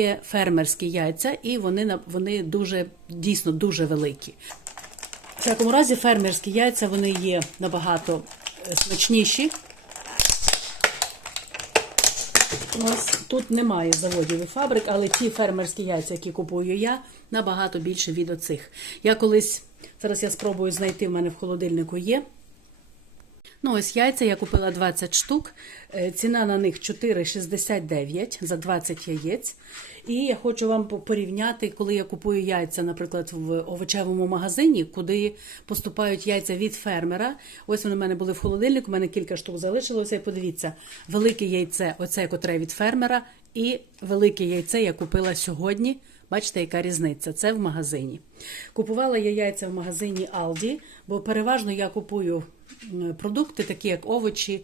Є фермерські яйця, і вони, вони дуже, дійсно дуже великі. В всякому разі, фермерські яйця вони є набагато е, смачніші. Ось тут немає заводів і фабрик, але ті фермерські яйця, які купую я, набагато більше від оцих. Я колись, зараз я спробую знайти, в мене в холодильнику є. Ну, ось яйця я купила 20 штук. Е, Ціна на них 4,69 за 20 яєць. І я хочу вам по- порівняти, коли я купую яйця, наприклад, в овочевому магазині, куди поступають яйця від фермера. Ось вони в мене були в холодильнику, у мене кілька штук залишилося. І подивіться, велике яйце, оце котре від фермера, і велике яйце я купила сьогодні. Бачите, яка різниця? Це в магазині. Купувала я яйця в магазині Aldi, бо переважно я купую продукти, такі як овочі.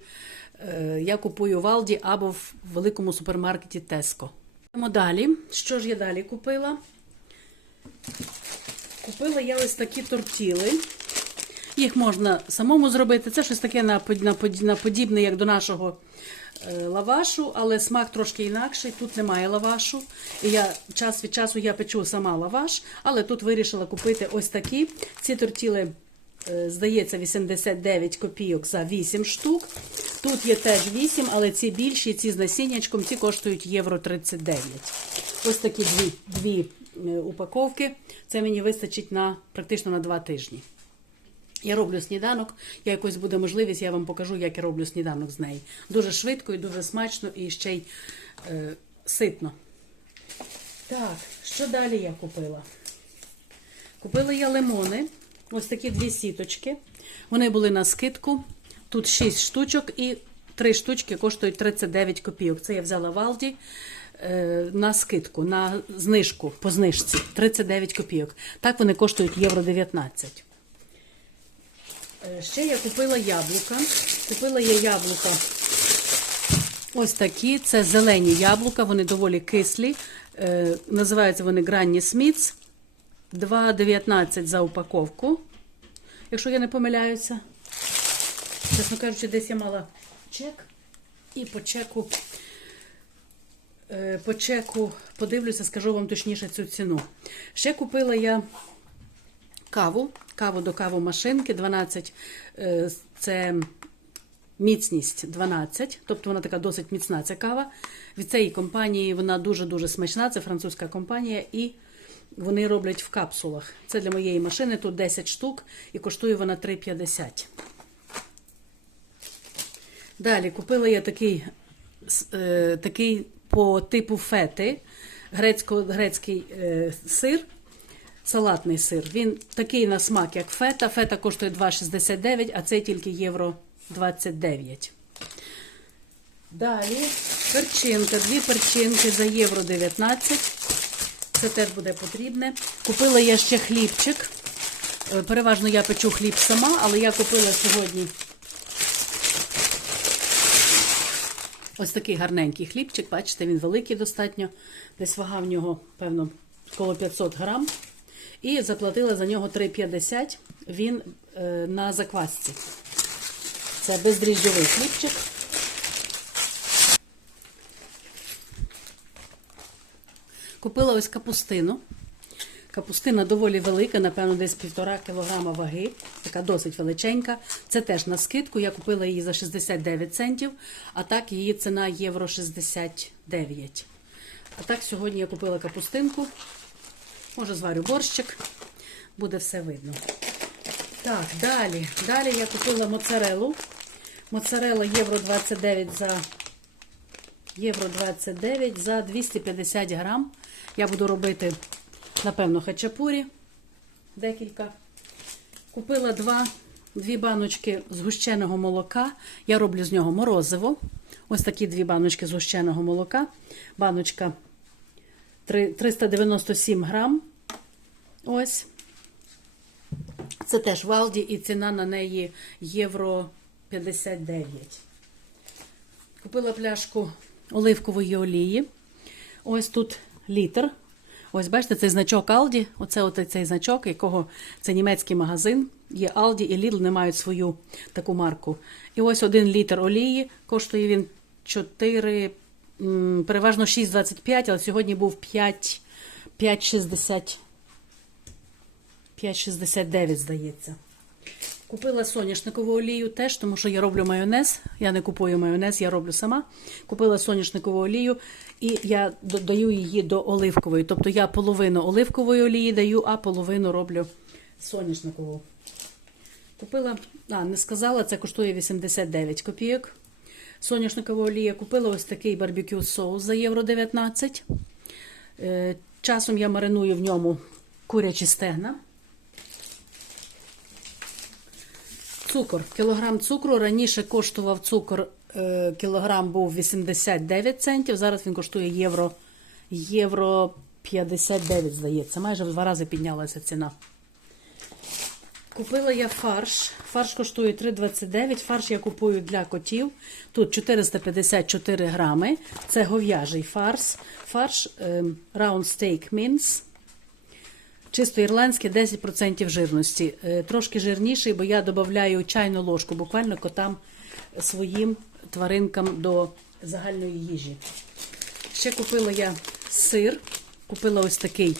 е, Я купую в Aldi або в великому супермаркеті Tesco. Йдемо далі. Що ж я далі купила? Купила я ось такі тортіли. Їх можна самому зробити. Це щось таке на, подібне, як до нашого е, лавашу, але смак трошки інакший. Тут немає лавашу. І я час від часу я печу сама лаваш, але тут вирішила купити ось такі. Ці тортіли, е, здається, 89 копійок за 8 штук. Тут є теж 8, але ці більші, ці з насіннячком, ці коштують євро 39. Ось такі дві, дві е, упаковки. Це мені вистачить на практично на 2 тижні. Я роблю сніданок. Я якось буде можливість, я вам покажу, як я роблю сніданок з неї. Дуже швидко і дуже смачно, і ще й е, ситно. Так, що далі я купила? Купила я лимони. Ось такі дві сіточки. Вони були на скидку. Тут 6 штучок і 3 штучки коштують 39 копійок. Це я взяла в Алді е, на скидку, на знижку по знижці 39 копійок. Так вони коштують євро 19. Е, Ще я купила яблука. Купила я яблука ось такі. Це зелені яблука, вони доволі кислі. Е, називаються вони Гранні Смітс. 2,19 за упаковку. Якщо я не помиляюся. Чесно кажучи, десь я мала чек. І по чеку, е, по чеку подивлюся, скажу вам точніше цю ціну. Ще купила я каву, каву до кавомашинки 12. е, Це міцність 12, тобто вона така досить міцна ця кава. Від цієї компанії вона дуже-дуже смачна, це французька компанія, і вони роблять в капсулах. Це для моєї машини, тут 10 штук і коштує вона 3,50. Далі купила я такий, е, такий по типу фети, грецько, грецький е, сир, салатний сир. Він такий на смак, як фета. Фета коштує 2,69, а цей тільки євро 29. Далі перчинка, дві перчинки за євро 19. Це теж буде потрібне. Купила я ще хлібчик. Е, Переважно я печу хліб сама, але я купила сьогодні ось такий гарненький хлібчик. Бачите, він великий достатньо. Десь вага в нього, певно, коло 500 грам. І заплатила за нього 3,50. Він е, на заквасці. Це бездріжджовий хлібчик. Купила ось капустину. Капустина доволі велика, напевно, десь півтора кілограма ваги, така досить величенька. Це теж на скидку. Я купила її за 69 центів, а так її ціна євро 69. А так сьогодні я купила капустинку. Може, зварю борщик, буде все видно. Так, далі. Далі я купила моцарелу. Моцарела євро 29 за євро 29 за 250 грам. Я буду робити, напевно, хачапурі декілька. Купила два, дві баночки згущеного молока. Я роблю з нього морозиво. Ось такі дві баночки згущеного молока. Баночка 397 грам. Ось. Це теж в Алді і ціна на неї євро 59. Купила пляшку оливкової олії. Ось тут літр. Ось бачите, цей значок Aldi. Оце от цей значок, якого це німецький магазин. Є Aldi і Lidl не мають свою таку марку. І ось один літр олії коштує він 4, м, переважно 6,25, але сьогодні був 5, 5,60, 5,69, здається. Купила соняшникову олію теж, тому що я роблю майонез. Я не купую майонез, я роблю сама. Купила соняшникову олію і я додаю її до оливкової. Тобто я половину оливкової олії даю, а половину роблю соняшникову. Купила, а, не сказала, це коштує 89 копійок. Соняшникова олія. Купила ось такий барбекю соус за євро 19. Е, Часом я мариную в ньому курячі стегна. Цукор. Кілограм цукру. Раніше коштував цукор, е, кілограм був 89 центів, зараз він коштує євро, євро 59, здається. Майже в два рази піднялася ціна. Купила я фарш. Фарш коштує 3,29. Фарш я купую для котів. Тут 454 грами. Це гов'яжий фарш. Фарш ем, Round Steak Mince. Чисто ірландське 10% жирності. Е, Трошки жирніший, бо я додаю чайну ложку, буквально котам своїм тваринкам до загальної їжі. Ще купила я сир. Купила ось такий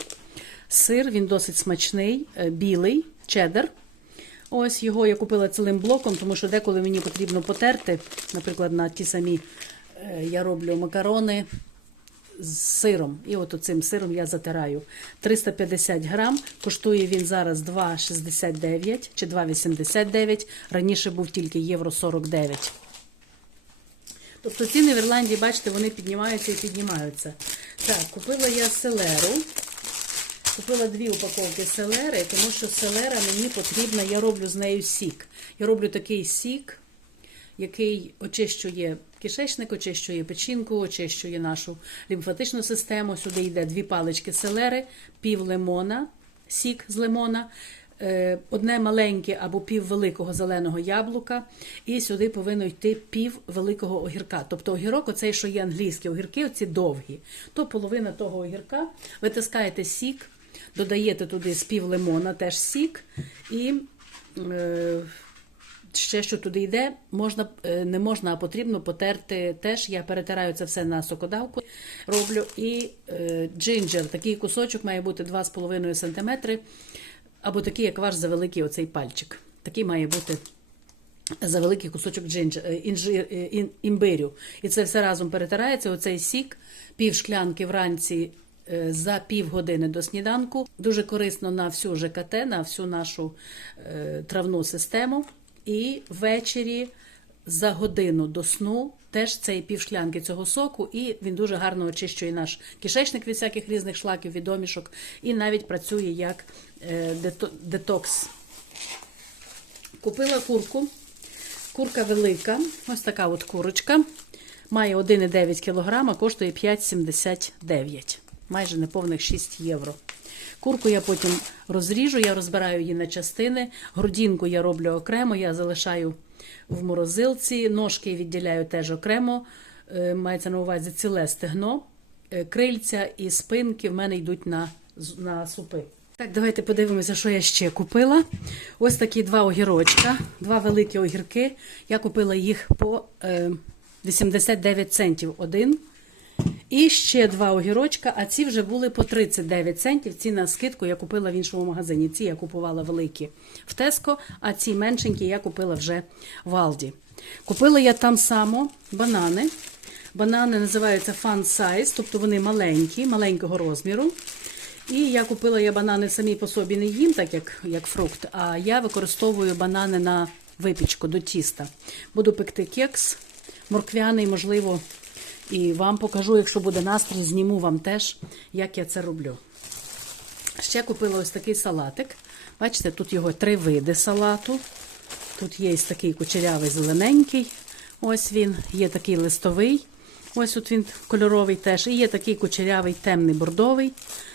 сир, він досить смачний, е, білий, чеддер. Ось його я купила цілим блоком, тому що деколи мені потрібно потерти. Наприклад, на ті самі е, я роблю макарони з сиром. І от цим сиром я затираю. 350 грам. Коштує він зараз 2,69 чи 2,89. Раніше був тільки євро 49. Тобто ціни в Ірландії, бачите, вони піднімаються і піднімаються. Так, купила я селеру. Купила дві упаковки селери, тому що селера мені потрібна, я роблю з нею сік. Я роблю такий сік, який очищує кишечник, очищує печінку, очищує нашу лімфатичну систему. Сюди йде дві палички селери, пів лимона, сік з лимона, е, одне маленьке або пів великого зеленого яблука, і сюди повинно йти пів великого огірка. Тобто огірок, оцей, що є англійські огірки, оці довгі, то половина того огірка, витискаєте сік, додаєте туди з пів лимона, теж сік, і е, ще що туди йде, можна, е, не можна, а потрібно потерти теж. Я перетираю це все на сокодавку, роблю. І е, джинджер, такий кусочок має бути 2,5 см, або такий, як ваш завеликий оцей пальчик. Такий має бути за великий кусочок джинджер, е, інжир, е, імбирю. І це все разом перетирається. Оцей сік, пів шклянки вранці за пів години до сніданку. Дуже корисно на всю ЖКТ, на всю нашу е, травну систему. І ввечері за годину до сну теж цей пів шклянки цього соку, і він дуже гарно очищує наш кишечник від всяких різних шлаків, від домішок, і навіть працює як е, детокс. Купила курку. Курка велика, ось така от курочка. Має 1,9 кг, коштує 5,79 майже неповних 6 євро. Курку я потім розріжу, я розбираю її на частини. Грудінку я роблю окремо, я залишаю в морозилці, ножки відділяю теж окремо. Е, Мається на увазі ціле стегно. Е, Крильця і спинки в мене йдуть на, на супи. Так, давайте подивимося, що я ще купила. Ось такі два огірочка, два великі огірки. Я купила їх по е, 89 центів один. І ще два огірочка, а ці вже були по 39 центів. Ці на скидку я купила в іншому магазині. Ці я купувала великі в Теско, а ці меншенькі я купила вже в Алді. Купила я там само банани. Банани називаються Fun Size, тобто вони маленькі, маленького розміру. І я купила я банани самі по собі не їм, так як, як фрукт, а я використовую банани на випічку до тіста. Буду пекти кекс, морквяний, можливо, і вам покажу, якщо буде настрій, зніму вам теж, як я це роблю. Ще купила ось такий салатик. Бачите, тут його три види салату. Тут є ось такий кучерявий зелененький. Ось він, є такий листовий. Ось от він кольоровий теж. І є такий кучерявий темний бордовий.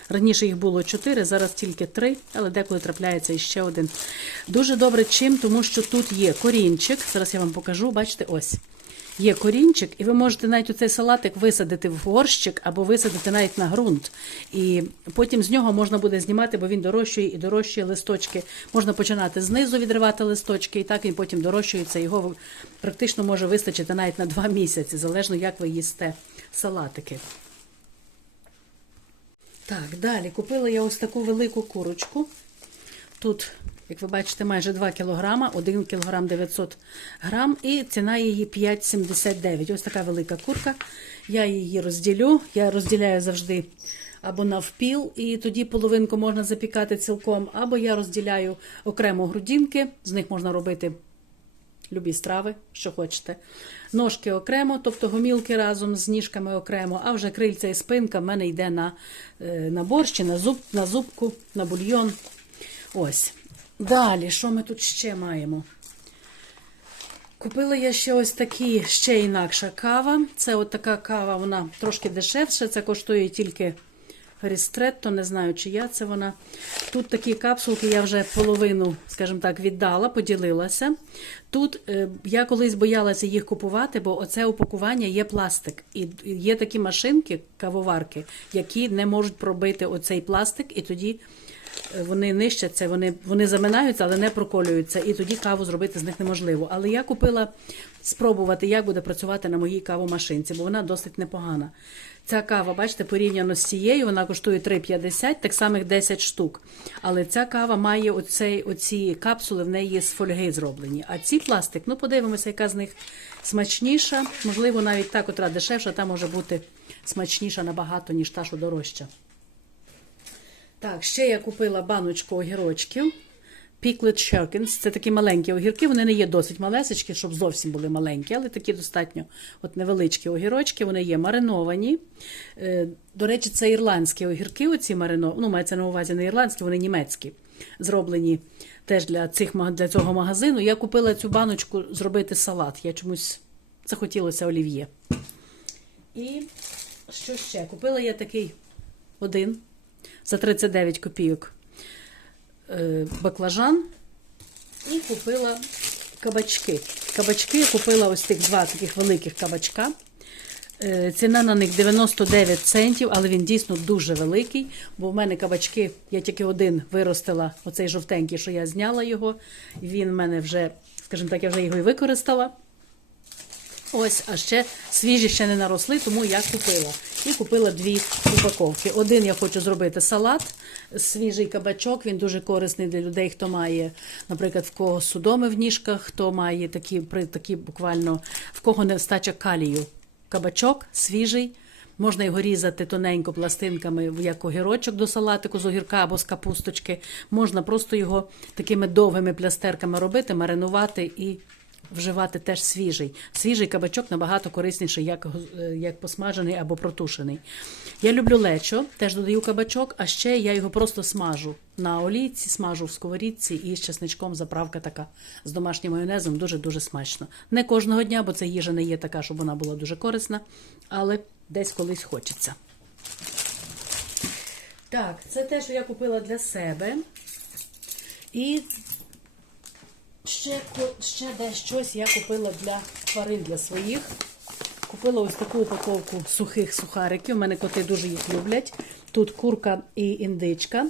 Раніше їх було чотири, зараз тільки три, але деколи трапляється іще один. Дуже добре чим, тому що тут є корінчик. Зараз я вам покажу, бачите, ось. Є корінчик, і ви можете навіть цей салатик висадити в горщик або висадити навіть на ґрунт. І потім з нього можна буде знімати, бо він дорощує і дорощує листочки. Можна починати знизу відривати листочки, і так він потім дорощується. Його практично може вистачити навіть на два місяці, залежно як ви їсте салатики. Так, далі купила я ось таку велику курочку. Тут, як ви бачите, майже 2 кг, 1 кг 900 грам, і ціна її 5,79. Ось така велика курка. Я її розділю. Я розділяю завжди або навпіл, і тоді половинку можна запікати цілком, або я розділяю окремо грудинки, з них можна робити любі страви, що хочете. Ножки окремо, тобто гомілки разом з ніжками окремо, а вже крильця і спинка в мене йде на, е, на борщ, на, зуб, на зубку, на бульйон. Ось. Далі, що ми тут ще маємо? Купила я ще ось такі, ще інакша кава. Це от така кава, вона трошки дешевша. Це коштує тільки Рістретто, не знаю, чия це вона. Тут такі капсулки, я вже половину, скажімо так, віддала, поділилася. Тут е, я колись боялася їх купувати, бо оце упакування є пластик. І є такі машинки, кавоварки, які не можуть пробити оцей пластик, і тоді вони нищаться, вони, вони заминаються, але не проколюються. І тоді каву зробити з них неможливо. Але я купила спробувати, як буде працювати на моїй кавомашинці, бо вона досить непогана. Ця кава, бачите, порівняно з цією, вона коштує 3,50, так самих 10 штук. Але ця кава має оцей, оці капсули, в неї з фольги зроблені. А ці пластик, ну подивимося, яка з них смачніша. Можливо, навіть та, котра дешевша, та може бути смачніша набагато, ніж та, що дорожча. Так, ще я купила баночку огірочків. Pickled Shirkins. Це такі маленькі огірки. Вони не є досить малесечкі, щоб зовсім були маленькі, але такі достатньо от невеличкі огірочки. Вони є мариновані. Е, До речі, це ірландські огірки. Оці мариновані. Ну, мається на увазі не ірландські, вони німецькі. Зроблені теж для цих для цього магазину. Я купила цю баночку зробити салат. Я чомусь захотілося олів'є. І що ще? Купила я такий один за 39 копійок е, баклажан і купила кабачки. Кабачки я купила ось тих два таких великих кабачка. Е, Ціна на них 99 центів, але він дійсно дуже великий. Бо в мене кабачки, я тільки один виростила, оцей жовтенький, що я зняла його. Він в мене вже, скажімо так, я вже його і використала. Ось, а ще свіжі ще не наросли, тому я купила. І купила дві упаковки. Один я хочу зробити салат, свіжий кабачок. Він дуже корисний для людей, хто має, наприклад, в кого судоми в ніжках, хто має такі, при такі буквально в кого нестача калію. Кабачок свіжий. Можна його різати тоненько пластинками, як огірочок до салатику з огірка або з капусточки. Можна просто його такими довгими плястерками робити, маринувати і вживати теж свіжий. Свіжий кабачок набагато корисніший, як, е, як посмажений або протушений. Я люблю лечо, теж додаю кабачок, а ще я його просто смажу на олійці, смажу в сковорідці і з чесничком заправка така з домашнім майонезом дуже-дуже смачно. Не кожного дня, бо ця їжа не є така, щоб вона була дуже корисна, але десь колись хочеться. Так, це те, що я купила для себе. І ще, ще десь щось я купила для тварин для своїх. Купила ось таку упаковку сухих сухариків. У мене коти дуже їх люблять. Тут курка і індичка.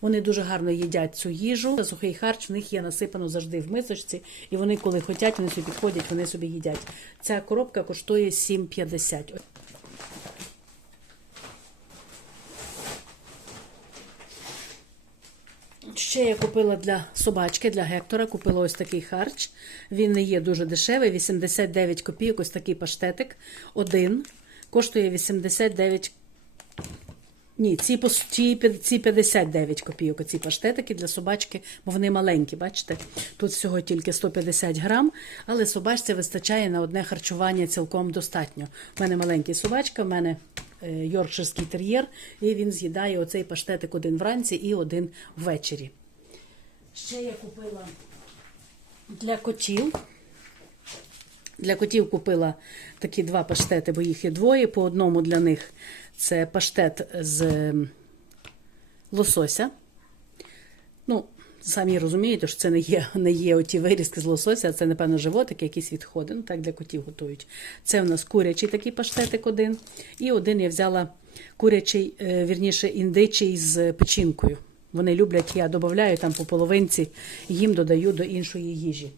Вони дуже гарно їдять цю їжу. Сухий харч в них є насипано завжди в мисочці, і вони, коли хочуть, вони собі підходять, вони собі їдять. Ця коробка коштує 7,50. Ще я купила для собачки, для Гектора, купила ось такий харч. Він не є дуже дешевий, 89 копійок, ось такий паштетик. Один. Коштує 89 ні, ці, ці, ці 59 копійок, ці паштетики для собачки, бо вони маленькі, бачите? Тут всього тільки 150 грам, але собачці вистачає на одне харчування цілком достатньо. У мене маленький собачка, в мене йоркширський тер'єр, і він з'їдає оцей паштетик один вранці і один ввечері. Ще я купила для котів. Для котів купила такі два паштети, бо їх є двоє. По одному для них це паштет з лосося. Ну, самі розумієте, що це не є не є оті вирізки з лосося, а це, напевно, животики, якісь відходи. Ну, так для котів готують. Це у нас курячий такий паштетик один. І один я взяла курячий, вірніше, індичий з печінкою. Вони люблять, я додаю там по половинці, їм додаю до іншої їжі.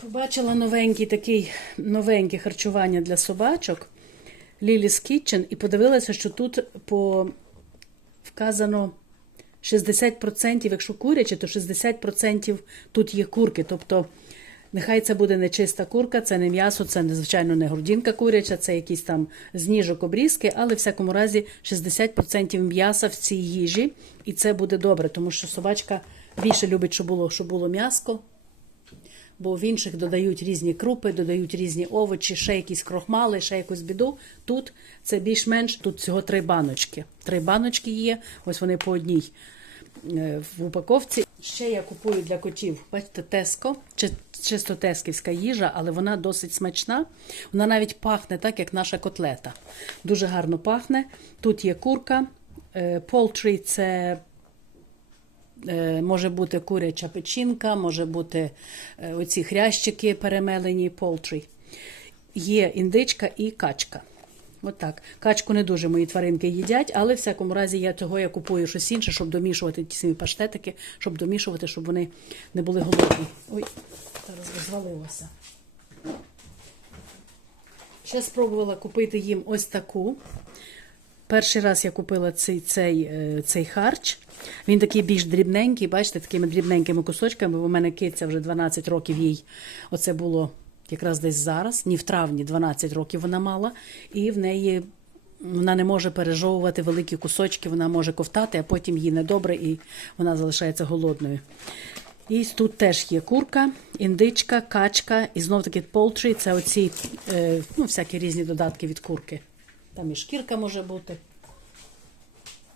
Побачила новенький такий новеньке харчування для собачок Lily's Kitchen і подивилася, що тут по вказано 60%, якщо куряче, то 60% тут є курки. Тобто, нехай це буде не чиста курка, це не м'ясо, це звичайно не грудинка куряча, це якісь там зніжок обрізки, але в всякому разі 60% м'яса в цій їжі, і це буде добре, тому що собачка більше любить, щоб було, щоб було м'яско. Бо в інших додають різні крупи, додають різні овочі, ще якісь крохмали, ще якусь біду. Тут це більш-менш тут всього три баночки. Три баночки є. Ось вони по одній е, в упаковці. Ще я купую для котів, бачите, теско, чи- чисто тесківська їжа, але вона досить смачна. Вона навіть пахне так, як наша котлета. Дуже гарно пахне. Тут є курка. Полтрі це Е, Може бути куряча печінка, може бути е, оці хрящики перемелені, полтрі. Є індичка і качка. Отак. Качку не дуже мої тваринки їдять, але в всякому разі я того я купую щось інше, щоб домішувати ті самі паштетики, щоб домішувати, щоб вони не були голодні. Ой, зараз розвалилося. Ще спробувала купити їм ось таку. Перший раз я купила цей, цей, е, цей харч. Він такий більш дрібненький, бачите, такими дрібненькими кусочками. У мене киця вже 12 років їй. Оце було якраз десь зараз, ні в травні 12 років вона мала, і в неї вона не може пережовувати великі кусочки, вона може ковтати, а потім їй недобре і вона залишається голодною. І тут теж є курка, індичка, качка і знов таки полтрі. Це оці е, ну, всякі різні додатки від курки. Там і шкірка може бути.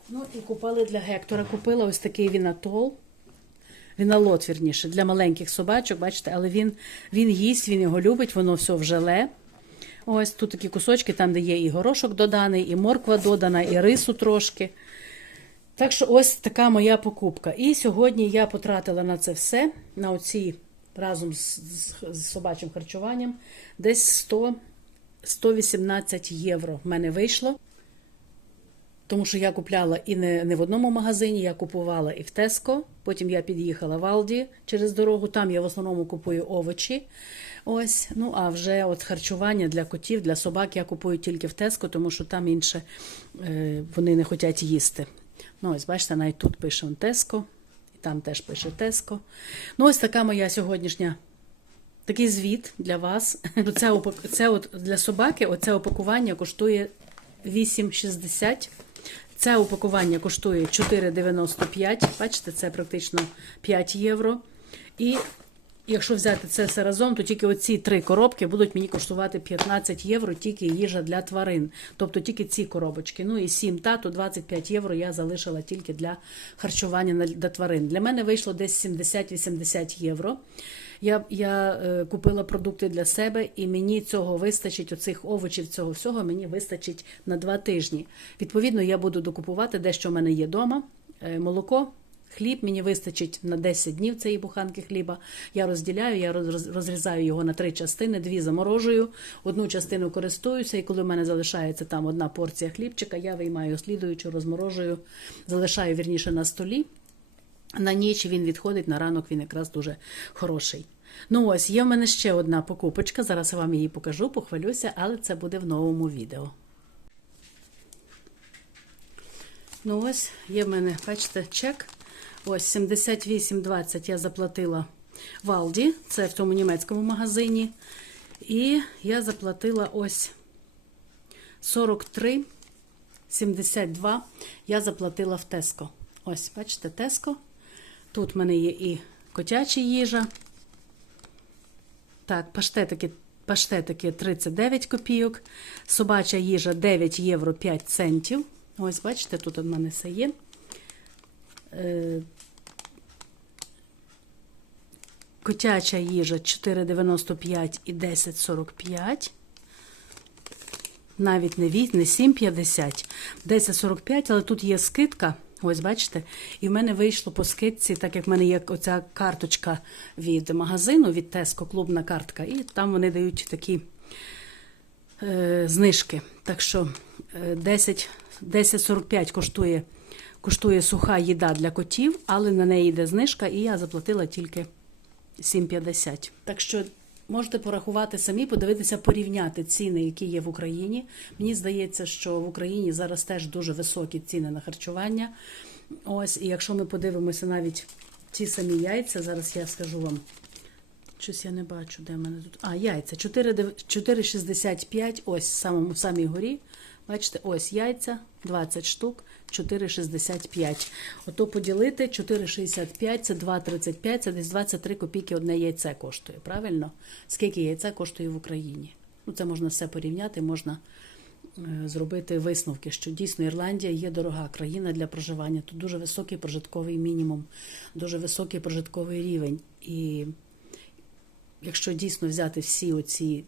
Ну і купили для Гектора. Купила ось такий вінатол. Віналот, вірніше, для маленьких собачок, бачите, але він, він їсть, він його любить, воно все в желе. Ось тут такі кусочки, там, де є і горошок доданий, і морква додана, і рису трошки. Так що ось така моя покупка. І сьогодні я потратила на це все, на оці разом з, з, з собачим харчуванням, десь 100, 118 євро в мене вийшло. Тому що я купляла і не, не в одному магазині, я купувала і в Теско. Потім я під'їхала в Алді через дорогу. Там я в основному купую овочі. Ось, ну а вже от харчування для котів, для собак я купую тільки в Теско, тому що там інше е, вони не хочуть їсти. Ну, ось, бачите, навіть тут пише Теско, і там теж пише Теско. Ну, ось така моя сьогоднішня такий звіт для вас. Це, упак- це от для собаки оце упакування коштує 8,60. Це упакування коштує 4,95. Бачите, це практично 5 євро. І якщо взяти це все разом, то тільки оці три коробки будуть мені коштувати 15 євро, тільки їжа для тварин. Тобто тільки ці коробочки. Ну і 7 та, то 25 євро я залишила тільки для харчування для тварин. Для мене вийшло десь 70-80 євро. Я, я е, купила продукти для себе, і мені цього вистачить, оцих овочів, цього всього мені вистачить на два тижні. Відповідно, я буду докупувати дещо в мене є вдома. Молоко, хліб мені вистачить на 10 днів цієї буханки хліба. Я розділяю, я роз- розрізаю його на три частини, дві заморожую, одну частину користуюся, і коли в мене залишається там одна порція хлібчика, я виймаю слідуючу, розморожую, залишаю вірніше на столі. На ніч він відходить, на ранок він якраз дуже хороший. Ну ось, є в мене ще одна покупочка. Зараз я вам її покажу, похвалюся, але це буде в новому відео. Ну ось, є в мене, бачите, чек. Ось 78,20 я заплатила в Алді, це в тому німецькому магазині. І я заплатила ось 43,72 я заплатила в Теско. Ось, бачите, Теско. Тут в мене є і котяча їжа. Так, паштетики, паштетики 39 копійок. Собача їжа 9 євро 5 центів. Ось, бачите, тут у мене все є. Е, Котяча їжа 4,95 і 10,45. Навіть не від, не 7,50, 10,45, але тут є скидка. Ось бачите, і в мене вийшло по скидці, так як в мене є оця карточка від магазину, від Tesco, клубна картка, і там вони дають такі е, знижки. Так що е, 10 10,45 коштує, коштує суха їда для котів, але на неї йде знижка, і я заплатила тільки 7,50. Так що можете порахувати самі, подивитися, порівняти ціни, які є в Україні. Мені здається, що в Україні зараз теж дуже високі ціни на харчування. Ось, і якщо ми подивимося навіть ті самі яйця, зараз я скажу вам. Щось я не бачу, де в мене тут. А, яйця. 4,65, ось в самому самій горі. Бачите, ось яйця, 20 штук, 4,65. Ото поділити 4,65, це 2,35, це десь 23 копійки одне яйце коштує. Правильно? Скільки яйця коштує в Україні? Ну, це можна все порівняти, можна е, зробити висновки, що дійсно Ірландія є дорога країна для проживання. Тут дуже високий прожитковий мінімум, дуже високий прожитковий рівень. І якщо дійсно взяти всі оці